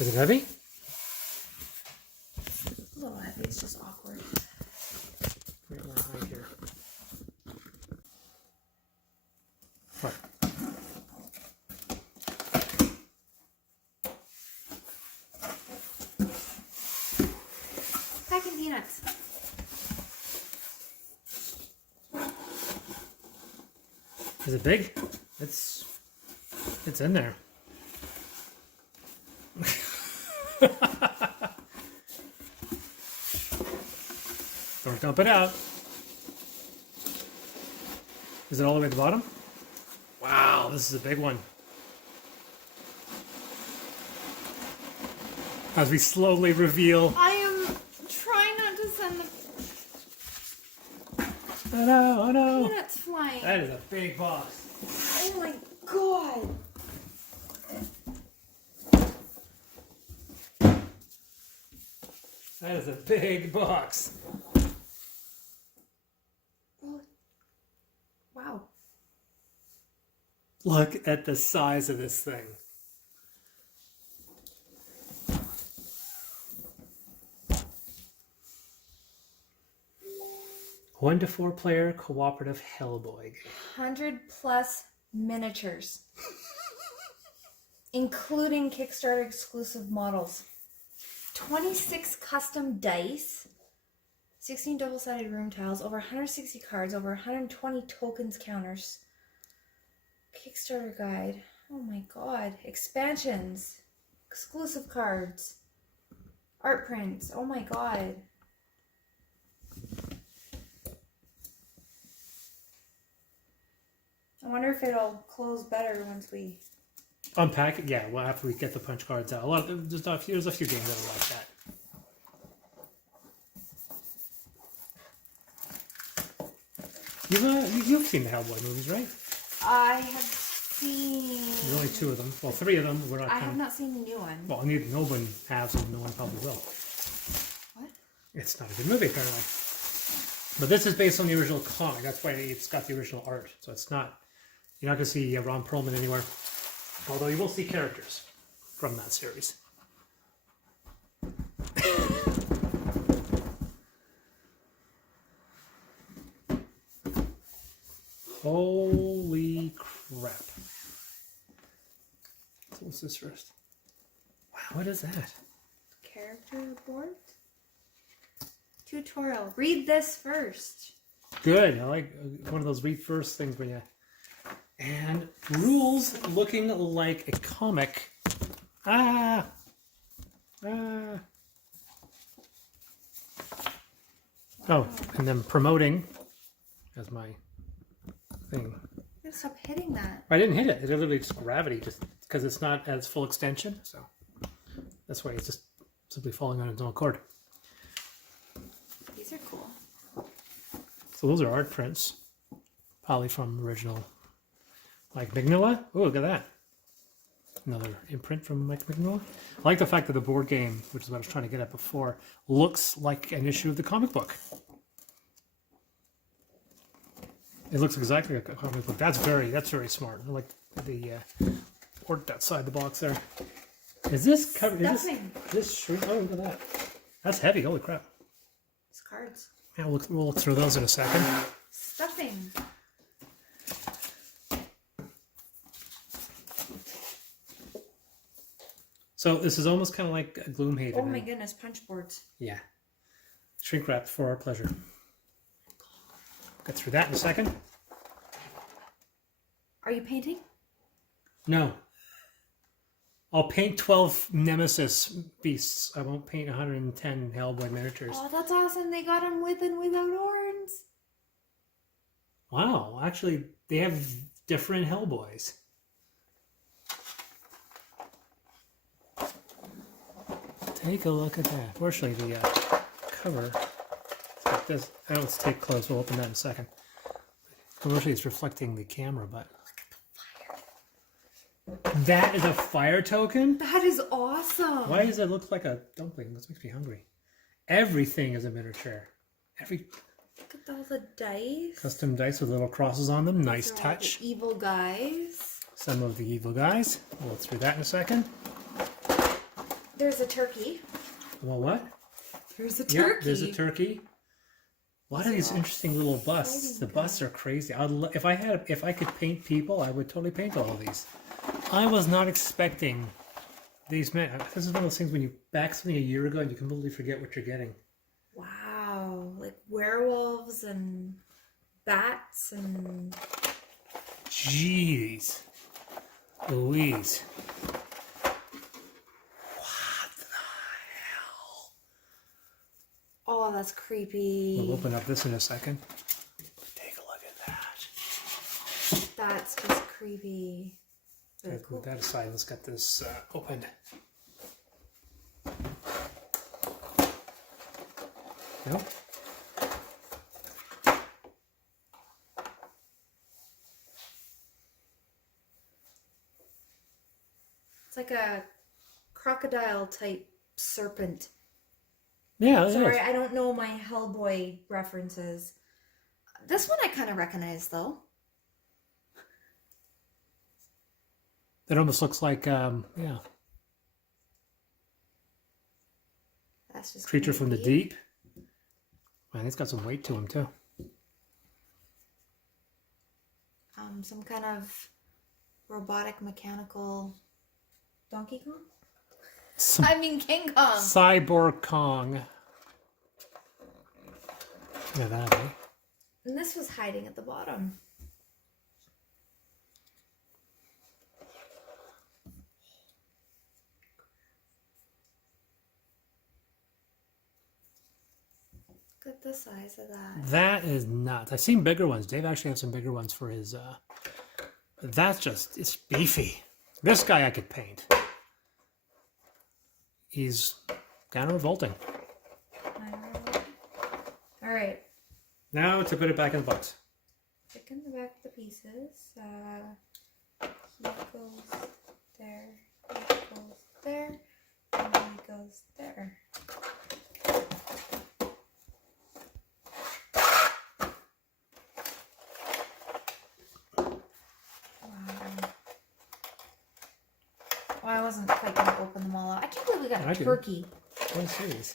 Is it heavy? A little heavy, it's just awkward. Right more high here. What? Packing peanuts. Is it big? It's in there. Don't dump it out. Is it all the way at the bottom? Wow, this is a big one. As we slowly reveal. I am trying not to send the Oh no, oh no. peanuts flying. That is a big box. Oh my god. That is a big box. Wow. Look at the size of this thing. One to 4 player cooperative Hellboy game. 100+ miniatures. Including Kickstarter exclusive models. 26 custom dice. 16 double-sided room tiles. Over 160 cards. Over 120 tokens counters. Kickstarter guide. Oh my god. Expansions. Exclusive cards. Art prints. Oh my god. I wonder if it'll close better once we Unpack it? Yeah, well, after we get the punch cards out. There's a few games that are like that. You've seen the Hellboy movies, right? I have seen... There's only 2 of them. Well, 3 of them. We're not I have not seen the new one. Well, no one has and no one probably will. What? It's not a good movie, apparently. But this is based on the original comic. That's why it's got the original art. So it's not... You're not going to see Ron Perlman anywhere. Although you will see characters from that series. Holy crap. What's this first? Wow, what is that? Character board? Tutorial. Read this first. Good. I like one of those read first things where you... And rules looking like a comic. Oh, and then promoting as my thing. You gotta stop hitting that. I didn't hit it. It literally just gravity, just because it's not at its full extension. So that's why it's just simply falling on its own accord. These are cool. So those are art prints, probably from original. Mike Mignola? Oh, look at that. Another imprint from Mike Mignola. I like the fact that the board game, which is what I was trying to get at before, looks like an issue of the comic book. It looks exactly like a comic book. That's very smart. I like the port outside the box there. Is this covered? Is this shrink? Oh, look at that. That's heavy. Holy crap. It's cards. Yeah, we'll look through those in a second. Stuffing. So this is almost kind of like a Gloomhaven. Oh my goodness, punch boards. Yeah. Shrink wrap for our pleasure. Get through that in a second. Are you painting? No. I'll paint 12 Nemesis beasts. I won't paint 110 Hellboy miniatures. Oh, that's awesome. They got them with and without horns. Wow. Actually, they have different Hellboys. Take a look at that. Fortunately, the cover is like this. Oh, let's take close. We'll open that in a second. Commercially, it's reflecting the camera, but look at the fire. That is a fire token? That is awesome. Why does it look like a dumpling? This makes me hungry. Everything is a miniature. Look at all the dice. Custom dice with little crosses on them. Nice They're touch. all the evil guys. Some of the evil guys. We'll look through that in a second. There's a turkey. Well, what? There's a Yep, turkey. there's a turkey. A lot of these interesting little busts. The busts are crazy. If I could paint people, I would totally paint all of these. I was not expecting these men. This is one of those things when you back something a year ago and you completely forget what you're getting. Wow, like werewolves and bats and. Jeez, Louise. What the hell? Oh, that's creepy. We'll open up this in a second. Take a look at that. That's just creepy. Very Put cool. that aside. Let's get this opened. Nope. It's like a crocodile type serpent. Yeah, Sorry, I don't know my Hellboy references. This one I kind of recognize though. It almost looks like, yeah, That's just creature from the creepy. deep. Man, it's got some weight to him too. Some kind of robotic mechanical Donkey Kong? I mean King Kong. Cyborg Kong. Look at that, eh? And this was hiding at the bottom. Look at the size of that. That is nuts. I've seen bigger ones. Dave actually has some bigger ones for his, but that's just, it's beefy. This guy I could paint. He's kind of revolting. All right. Now to put it back in the box. Stick in the back the pieces. He goes there. He goes there. And he goes there. Well, I wasn't quite going to open them all out. I can't believe we got a turkey. Oh, serious.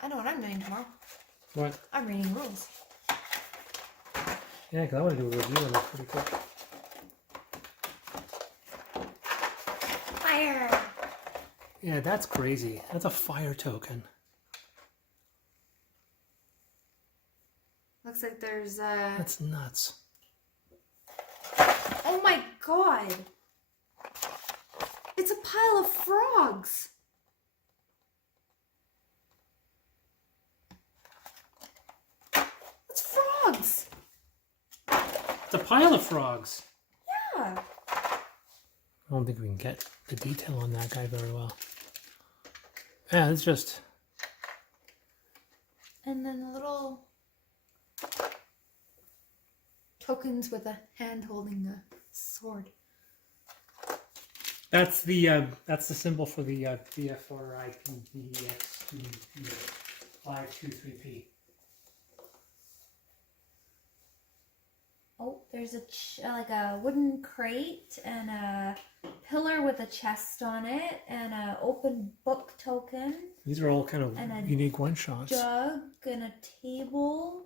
I know what I'm doing tomorrow. What? I'm reading rules. Yeah, because I want to do a review on that pretty quick. Fire! Yeah, that's crazy. That's a fire token. Looks like there's That's nuts. Oh my god! It's a pile of frogs! It's frogs! It's a pile of frogs. Yeah! I don't think we can get the detail on that guy very well. Yeah, it's just... And then little tokens with a hand holding a sword. That's the symbol for the BFRIPDX523P. Oh, there's like a wooden crate and a pillar with a chest on it and a open book token. These are all kind of unique one-shots. Jug and a table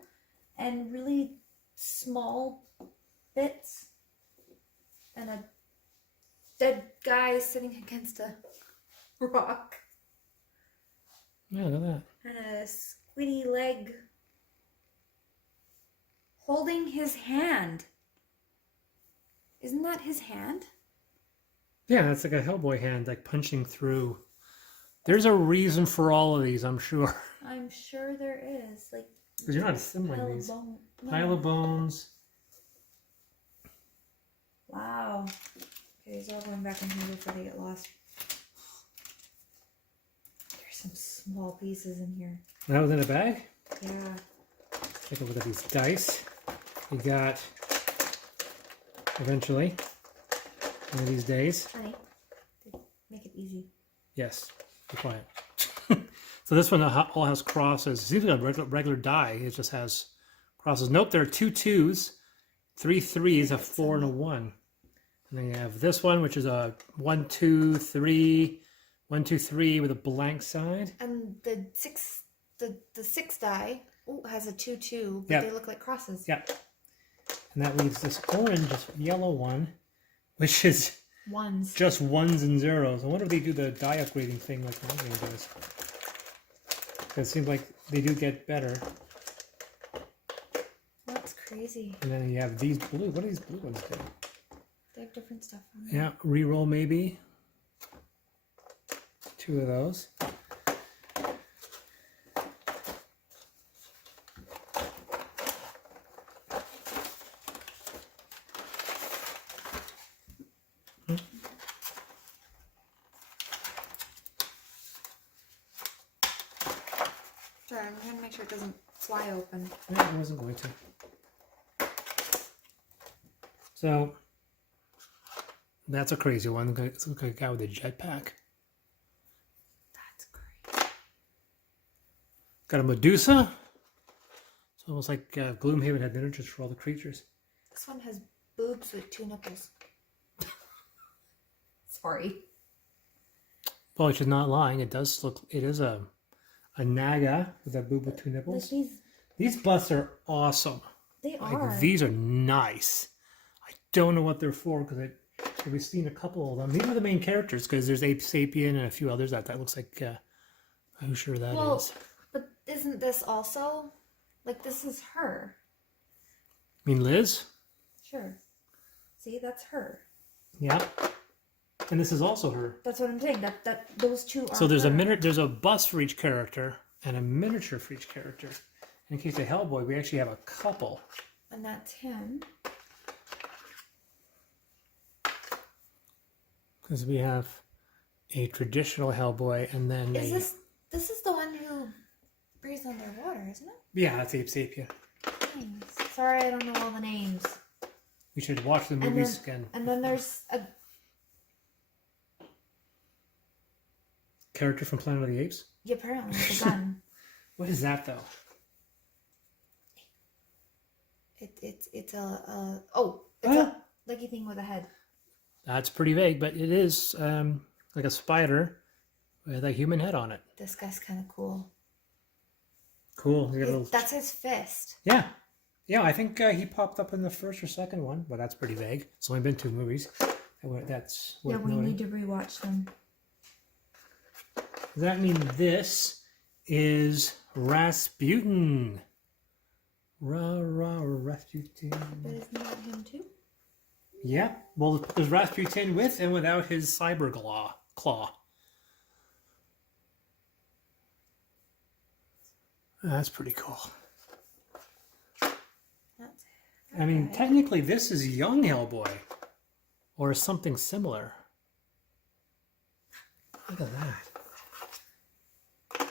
and really small bits and a dead guy sitting against a rock. Yeah, look at that. And a squiddy leg holding his hand. Isn't that his hand? Yeah, that's like a Hellboy hand, like punching through. There's a reason for all of these, I'm sure. I'm sure there is. Like, because you're not assembling these. No. Pile of bones. Wow. Okay, these are all going back in here before they get lost. There's some small pieces in here. That was in a bag? Yeah. Take a look at these dice. We got, eventually, one of these days. Honey, make it easy. Yes, be quiet. So this one all has crosses. It seems like a regular die. It just has crosses. Nope, there are 2 2s, 3 3s, a 4 and a 1. And then you have this one, which is a 1, 2, 3, 1, 2, 3 with a blank side. And the six die has a 2, 2, but Yep. they look like crosses. Yep. And that leaves this orange, yellow one, which is Ones. just ones and zeros. I wonder if they do the die upgrading thing like my game does. It seems like they do get better. That's crazy. And then you have these blue. What do these blue ones do? They have different stuff on them. Yeah, reroll maybe. 2 of those. Sorry, I'm trying to make sure it doesn't fly open. Yeah, I wasn't going to. So, that's a crazy one. It's like a guy with a jetpack. That's great. Got a Medusa. It's almost like Gloomhaven had miniatures for all the creatures. This one has boobs with 2 nipples. Sorry. Well, she's not lying. It does look. It is a Naga with a boob with 2 nipples. These busts are awesome. They Like, are. these are nice. I don't know what they're for because we've seen a couple of them. These are the main characters because there's Ape Sapien and a few others that looks like. Who's sure that is? But isn't this also like this is her? I mean Liz? Sure. See, that's her. Yeah. And this is also her. That's what I'm saying. That those two are. So there's her. there's a bust for each character and a miniature for each character. In case of Hellboy, we actually have a couple. And that's him. Because we have a traditional Hellboy and then This is the one who breathes underwater, isn't it? Yeah, that's Ape Sapien. Nice. Sorry, I don't know all the names. We should watch the movies again. And then there's a Character from Planet of the Apes? yeah, apparently with a gun. What is that though? It's a leggy thing with a head. That's pretty vague, but it is like a spider with a human head on it. This guy's kind of cool. Cool. That's his fist. Yeah. Yeah, I think he popped up in the first or second one, but that's pretty vague. It's only been 2 movies. That's worth we noting. need to rewatch them. Does that mean this is Rasputin? Rasputin. But isn't that him too? Yeah. Well, there's Rasputin with and without his cyber claw. That's pretty cool. I mean, technically, this is young Hellboy, or something similar. Look at that.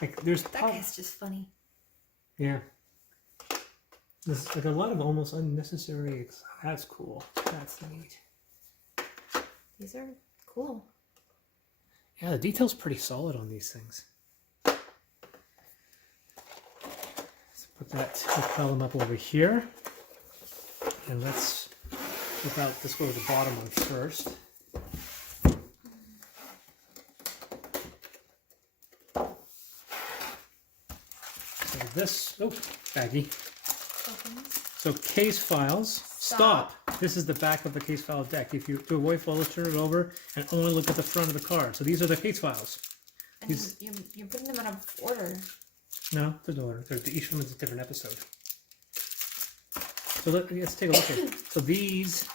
Like, there's that guy's just funny. Yeah. There's like a lot of almost unnecessary. That's cool. That's neat. These are cool. Yeah, the detail's pretty solid on these things. Let's put that. We'll pile them up over here, and let's flip out. Let's go to the bottom one first. So this. Oh, baggy. So case files. Stop. This is the back of the case file deck. If you to avoid flow, turn it over and only look at the front of the card. So these are the case files. And you're putting them out of order. No, there's no order. Each one is a different episode. So let's take a look at it. So these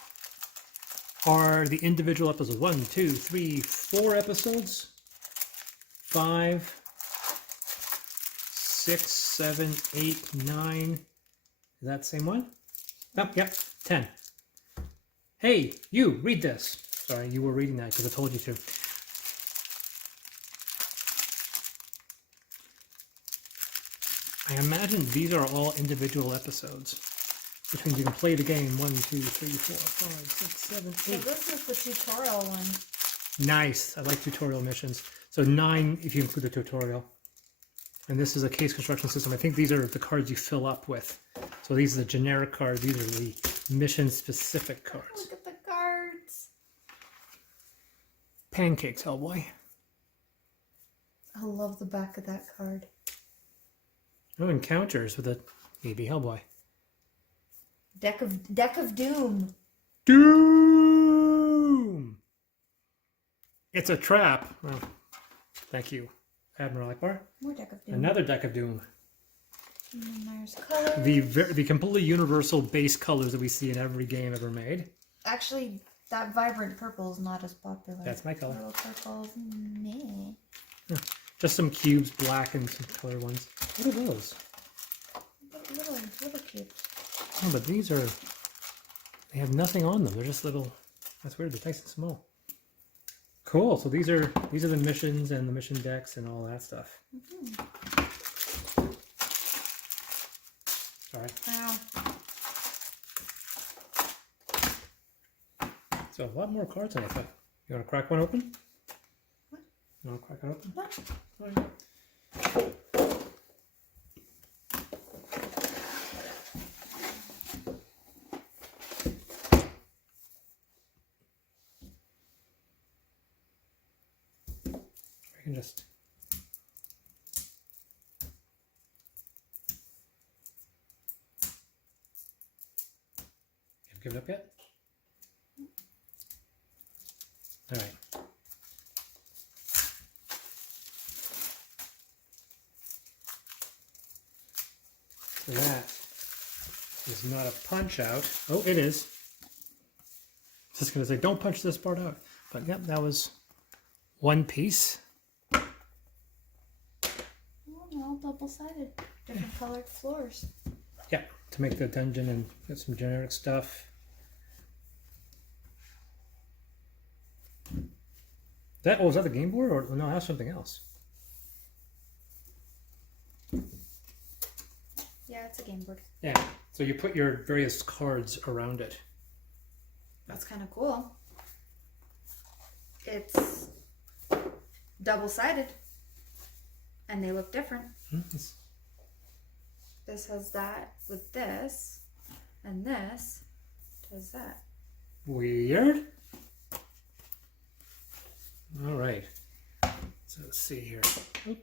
are the individual episodes. 1, 2, 3, 4 episodes. 5, 6, 7, 8, 9. Is that the same one? Oh, yep, 10. Hey, you, read this. Sorry, you were reading that because I told you to. I imagine these are all individual episodes, which means you can play the game 1, 2, 3, 4, 5, 6, 7, 8. So this is the tutorial one. Nice. I like tutorial missions. So 9 if you include the tutorial. And this is a case construction system. I think these are the cards you fill up with. So these are the generic cards. These are the mission-specific cards. Look at the cards. Pancakes, Hellboy. I love the back of that card. Oh, encounters with a maybe Hellboy. Deck of Doom. Doom! It's a trap. Well, thank you, Admiral Akbar. More Deck of Doom. Another deck of Doom. And then there's colors. The completely universal base colors that we see in every game ever made. Actually, that vibrant purple is not as popular. That's my color. Little purples, meh. Just some cubes, black and some color ones. What are those? Little cubes. Oh, but these are... They have nothing on them. They're just little... That's weird. They're nice and small. Cool. So these are the missions and the mission decks and all that stuff. Sorry. Wow. So a lot more cards than I thought. You want to crack one open? What? You want to crack it open? No. All right. I can just... You haven't given up yet? All right. So that is not a punch out. Oh, it is. Just gonna say, don't punch this part out. But yep, that was one piece. Oh, they're all double-sided. Different colored floors. Yeah, to make the dungeon and get some generic stuff. Was that the game board, or no? That's something else. Yeah, it's a game board. Yeah. So you put your various cards around it. That's kind of cool. It's double-sided, and they look different. This has that with this, and this does that. Weird. All right. So let's see here. Oop.